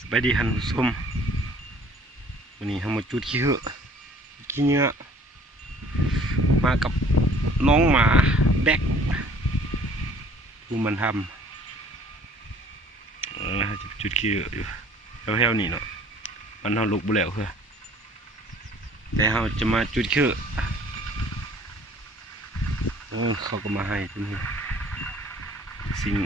สบายดีฮันส้มวันนี้ทำมาจุดขี้เหอะขี้เนื้อมากับน้องหมาแบกดูมันทำจุดขี้เหอะอยู่แถวๆนี่เนาะมันทำลุกบุแล้วคือแต่เราจะมาจุดขี้เหอะเขาก็มาให้ที่นี่สิ่ง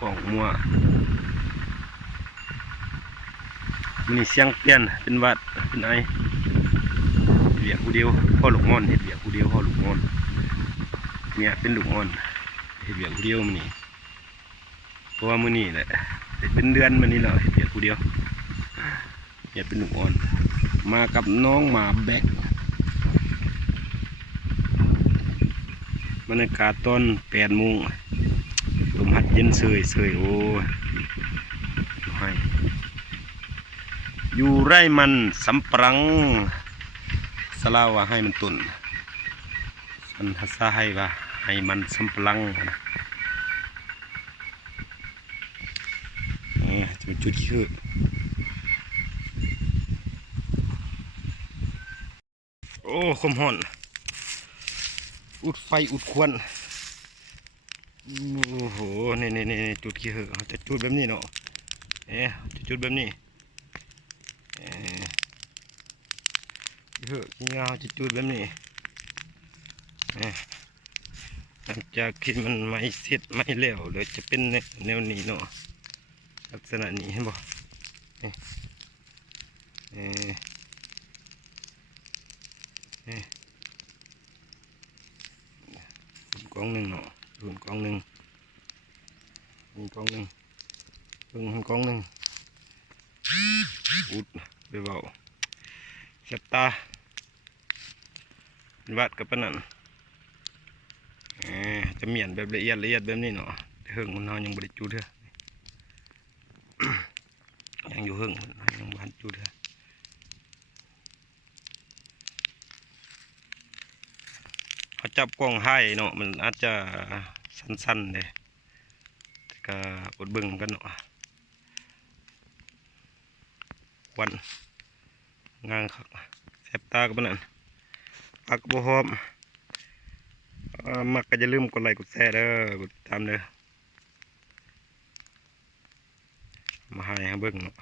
กล่องมัวมันนี่เสียงเปลี่ยนเป็นวัดเป็นไอเบียกูเดียวพ่อลูกม่อนเห็ดเบียกูเดียวพ่อลูกม่อนเนี่ยเป็นลูกม่อนเห็ดเบียกูเดียวมันนี่เพราะว่ามือนี่แหละเป็นเดือนมันนี่แหละเห็ดเบียกูเดียวเนี่ยเป็นลูกม่อนมากับน้องหมาแบกบรรยากาศตอน8 โมงลมพัดเย็นเสยโอ้ให้อยู่ไร่มันสำปรังสลาวว่าให้มันตุนสันทัศน์ให้ว่าให้มันสำปรังนะนี่จะเป็นจุดคือโอ้คมห่อนอุดไฟอุดควันโอ้โหนี่จุดขี้เหอะเขาจะจุดแบบนี้เนาะจะจุดแบบนี้ขี้เหอะขี้เงาจะจุดแบบนี้หลังจากที่มันไม่เสร็จไม่แล้วเลยจะเป็นแนวนี้เนาะลักษณะนี้เห็นบ่กองหนึ่งเนาะรุ่นกองหนึ่งกองหนึ่งกองหนึ่งอุดไปเบาเสียบตาวัดกับปนันจะเมียนแบบละเอียดแบบนี้เนาะเฮิงมันยังบริจุดเถอะยังอยู่เฮิงยังบริจุดเถอะเขาจับกล้องให้เนาะมันอาจจะสั้นๆเลยแต่ก็อดเบิ่งกันเนาะควันงางครับแสบตากับปนันปากกระพร้อมมักก็จะลืมกดไลค์กดแชร์เด้อกดติดตามเด้อมาให้เบิ่งเนาะ